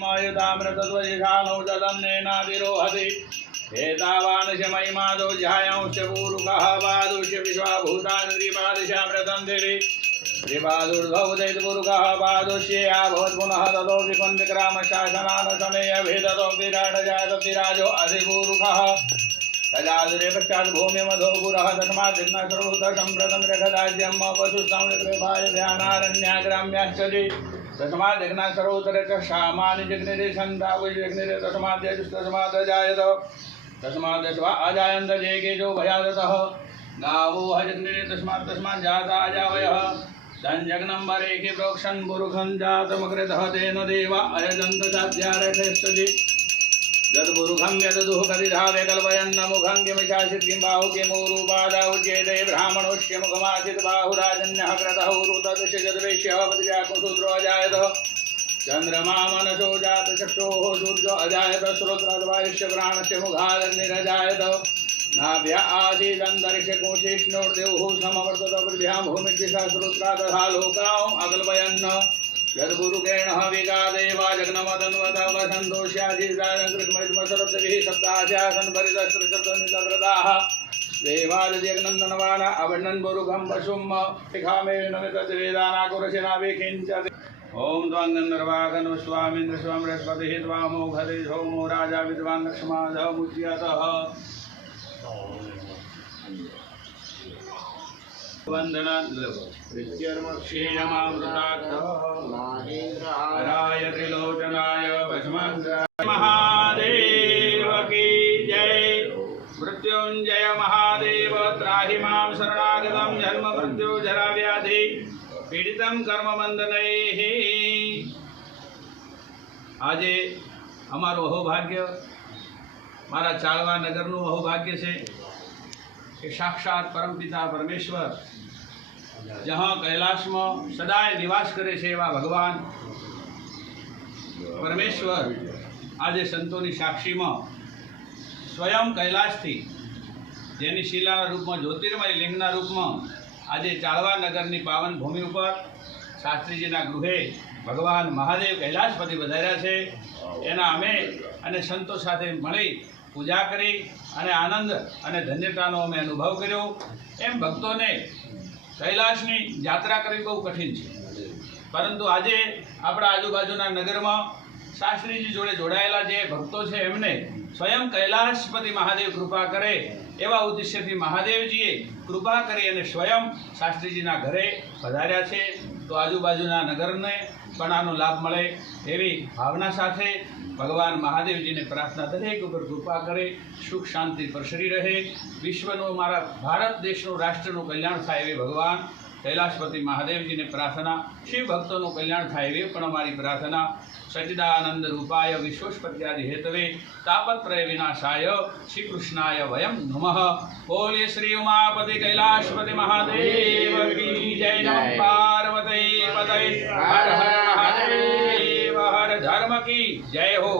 मायुतामृतध्वजिषाणौ ददन्नेनादिरोहति एतावानश महिमादो ध्यायांश्च पूरुकः पादुष्य विश्वाभूतानि त्रिपादिशामृतं दिवि त्रिपादुर्धौदैतपुरुकः पादुष्येया भवत्पुनः ततो विकुण्डग्रामशासनानसमेयभेदतो विराटजातविराजो अधिपूरुकः तदादुरे पश्चात् भूमिमधो पुरः तस्माद्विघ्नसर्वभूतसम्प्रतं रघदाज्यं पशुसंकृपाय ध्यानारण्याग्राम्याश्चर्ये तस्माद् विघ्नसर्वोत्तरः सामानि जग्निरे सन्तावजग्निरे तस्माद् तस्माद् अजायन्त जेकेजो भयादतः गावो हजग्निरे तस्मात् जाता अजावयः तञ्जग्नम्बरेखे प्रोक्षन् पुरुखं जातमकृतः तेन देव अयजन्त साध्यारथस्तजे यद्पुरुखं यदुः कदिधावे कल्पयन्न मुखं किमिशासित् किं बाहु किमूरुपादा उच्येते ब्राह्मणोऽस्य मुखमासीत् बाहुराजन्यः क्रतः उरुतदृश्य यद्वैश्यः पतिव्याकुशूद्रो अजायत चन्द्रमा मनसो जातचक्षुः सूर्यो अजायत श्रोत्राद्वायुष्य प्राणस्य मुखादग्निरजायत नाभ्य आसीदन्तरिक्षे कोशिष्णोर्देवः समवर्तत पृथिव्यां भूमिर्दिशा श्रोत्रादधा लोकाम् अकल्पयन् यद्गुरुकेण विगादेवा जग्नमदन्वत वसन्तोष्याधिदानकृतमैत्मसरब्धभिः सप्तास्यासन् परितस्त्रशब्दनितकृताः देवादिजग्नन्दनवान अवर्णन् गुरुघं पशुं शिखामेन तद्वेदानाकुरशिनाभि किञ्चत् ॐ त्वां गन्धर्वागन स्वामीन्द्र स्वं बृहस्पतिः त्वामोघते सोमो राजा विद्वान् लक्ष्माधमुच्यतः वन्दनाक्षीयमामृताय त्रिलोचनाय महादेव की जय। मृत्युंजय महादेव त्राहि मां शरणागतं जन्म मृत्यु जरा व्याधि पीडितं कर्म बंधनैः। આજે અમારું અહોભાગ્ય મારા ચાળવા નગરનું અહોભાગ્ય છે કે સાક્ષાત પરમપિતા પરમેશ્વર जहाँ कैलाश में सदाय निवास करे छे एवा भगवान परमेश्वर आज संतोनी साक्षी में स्वयं कैलाश थी जेनी शिला रूप में ज्योतिर्मय लिंगना रूप में आज चाळवा नगरनी पावन भूमि पर शास्त्रीजीना गृहे भगवान महादेव कैलाशपति बधार्या छे। एना अमे अने संतो साथे मळी पूजा करी अने आनंद अने धन्यतानो अमे अनुभव कर्यो। एम भक्तोने कैलाशनी यात्रा करवी बहु कठिन है, परंतु आजे अपना आजुबाजुना नगर में शास्त्रीजी जोड़े जोड़ायेला जे भक्तो छे एमने स्वयं कैलाशपति महादेव कृपा करे एवा उद्देश्यथी महादेवजीए कृपा करी अने स्वयं शास्त्रीजीना घरे पधार्या छे। तो आजुबाजुना नगरने पण आनो लाभ मळे एवी भावना साथे भगवान महादेवजी ने प्रार्थना दरेक पर कृपा करे, सुख शांति प्रसरी रहे, विश्वनो मारा भारत देशनो राष्ट्रनो कल्याण थाय एवी भगवान कैलाशपति महादेवजी ने प्रार्थना। शिव भक्तों कल्याण थाय एवी पण अमारी प्रार्थना। सच्चिदानंद रूपाय विश्वोत्पत्त्यादि हेतवे तापत्रय विनाशाय श्री कृष्णाय वयं नमः। बोलिए श्री उमापति कैलाशपति महादेव की जय। नमः पार्वती पतये हर हर महादेव हर धर्म की जय हो।